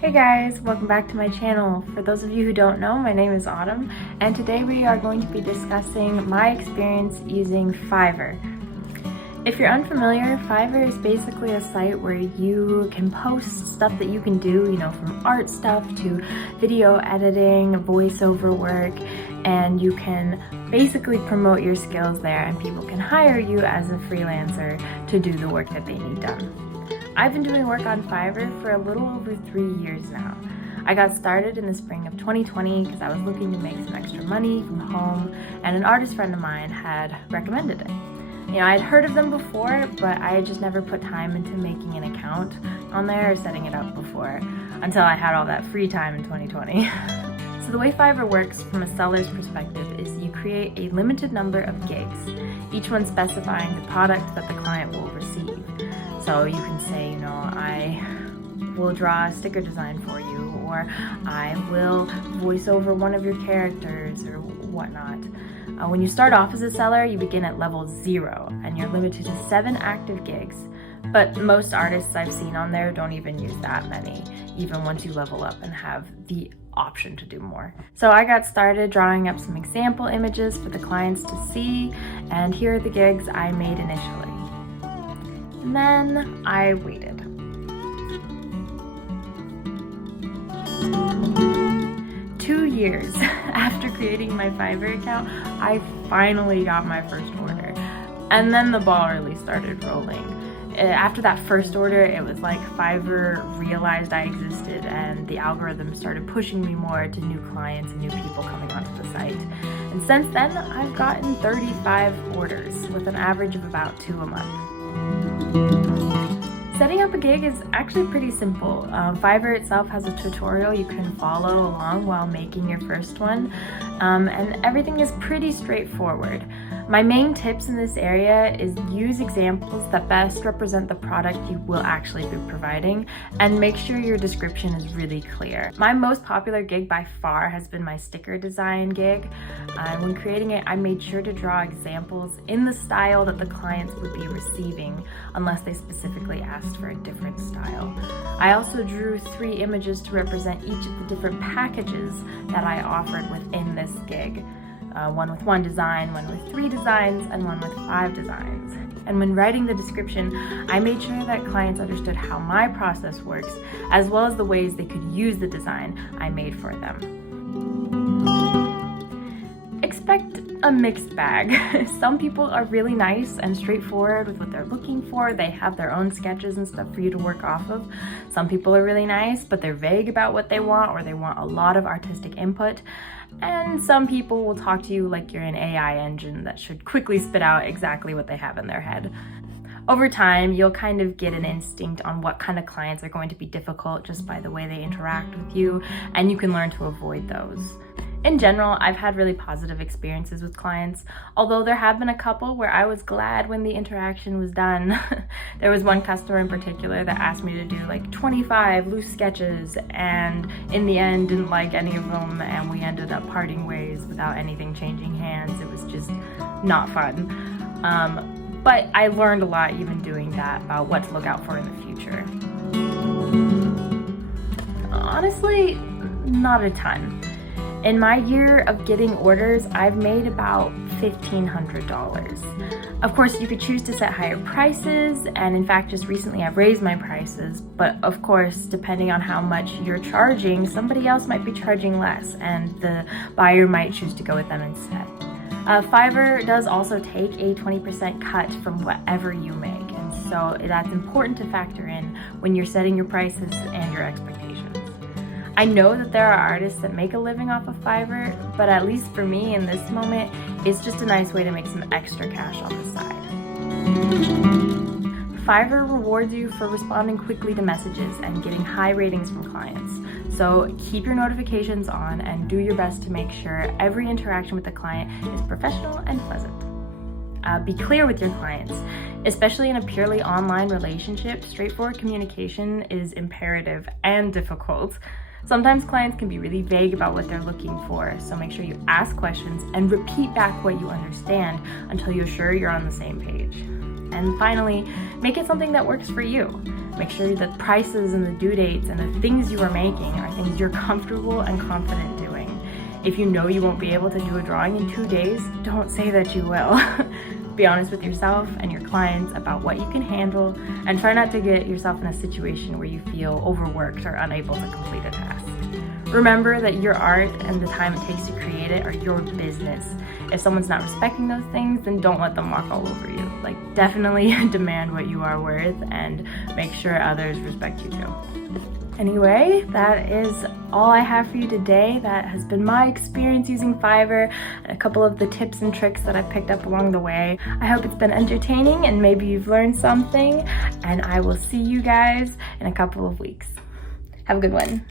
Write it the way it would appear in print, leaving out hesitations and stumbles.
Hey guys, welcome back to my channel. For those of you who don't know, my name is Autumn, and today we are going to be discussing my experience using Fiverr. If you're unfamiliar, Fiverr is basically a site where you can post stuff that you can do, from art stuff to video editing, voiceover work, and you can basically promote your skills there and people can hire you as a freelancer to do the work that they need done. I've been doing work on Fiverr for a little over 3 years now. I got started in the spring of 2020 because I was looking to make some extra money from home, and an artist friend of mine had recommended it. I'd heard of them before, but I had just never put time into making an account on there or setting it up before, until I had all that free time in 2020. So the way Fiverr works from a seller's perspective is you create a limited number of gigs, each one specifying the product that the client will receive. So you can say, I will draw a sticker design for you, or I will voice over one of your characters, or whatnot. When you start off as a seller, you begin at level 0, and you're limited to 7 active gigs. But most artists I've seen on there don't even use that many, even once you level up and have the option to do more. So I got started drawing up some example images for the clients to see, and here are the gigs I made initially. And then I waited. 2 years after creating my Fiverr account, I finally got my first order. And then the ball really started rolling. After that first order, it was like Fiverr realized I existed and the algorithm started pushing me more to new clients and new people coming onto the site. And since then, I've gotten 35 orders with an average of about 2 a month. Setting up a gig is actually pretty simple. Fiverr itself has a tutorial you can follow along while making your first one, and everything is pretty straightforward. My main tips in this area is use examples that best represent the product you will actually be providing, and make sure your description is really clear. My most popular gig by far has been my sticker design gig. When creating it, I made sure to draw examples in the style that the clients would be receiving, unless they specifically asked for a different style. I also drew 3 images to represent each of the different packages that I offered within this gig. One with 1 design, one with 3 designs, and one with 5 designs. And when writing the description, I made sure that clients understood how my process works, as well as the ways they could use the design I made for them. Expect a mixed bag. Some people are really nice and straightforward with what they're looking for. They have their own sketches and stuff for you to work off of. Some people are really nice, but they're vague about what they want, or they want a lot of artistic input. And some people will talk to you like you're an AI engine that should quickly spit out exactly what they have in their head. Over time, you'll kind of get an instinct on what kind of clients are going to be difficult just by the way they interact with you, and you can learn to avoid those. In general, I've had really positive experiences with clients, although there have been a couple where I was glad when the interaction was done. There was one customer in particular that asked me to do like 25 loose sketches, and in the end didn't like any of them, and we ended up parting ways without anything changing hands. It was just not fun. But I learned a lot even doing that about what to look out for in the future. Honestly, not a ton. In my year of getting orders, I've made about $1,500. Of course, you could choose to set higher prices, and in fact, just recently I've raised my prices, but of course, depending on how much you're charging, somebody else might be charging less, and the buyer might choose to go with them instead. Fiverr does also take a 20% cut from whatever you make, and so that's important to factor in when you're setting your prices and your expectations. I know that there are artists that make a living off of Fiverr, but at least for me in this moment, it's just a nice way to make some extra cash on the side. Fiverr rewards you for responding quickly to messages and getting high ratings from clients. So keep your notifications on and do your best to make sure every interaction with the client is professional and pleasant. Be clear with your clients. Especially in a purely online relationship, straightforward communication is imperative and difficult. Sometimes clients can be really vague about what they're looking for, so make sure you ask questions and repeat back what you understand until you're sure you're on the same page. And finally, make it something that works for you. Make sure that prices and the due dates and the things you are making are things you're comfortable and confident doing. If you know you won't be able to do a drawing in 2 days, don't say that you will. Be honest with yourself and your clients about what you can handle, and try not to get yourself in a situation where you feel overworked or unable to complete a task. Remember that your art and the time it takes to create it are your business. If someone's not respecting those things, then don't let them walk all over you. Like, definitely demand what you are worth and make sure others respect you too. Anyway, that is all I have for you today. That has been my experience using Fiverr and a couple of the tips and tricks that I picked up along the way. I hope it's been entertaining and maybe you've learned something, and I will see you guys in a couple of weeks. Have a good one.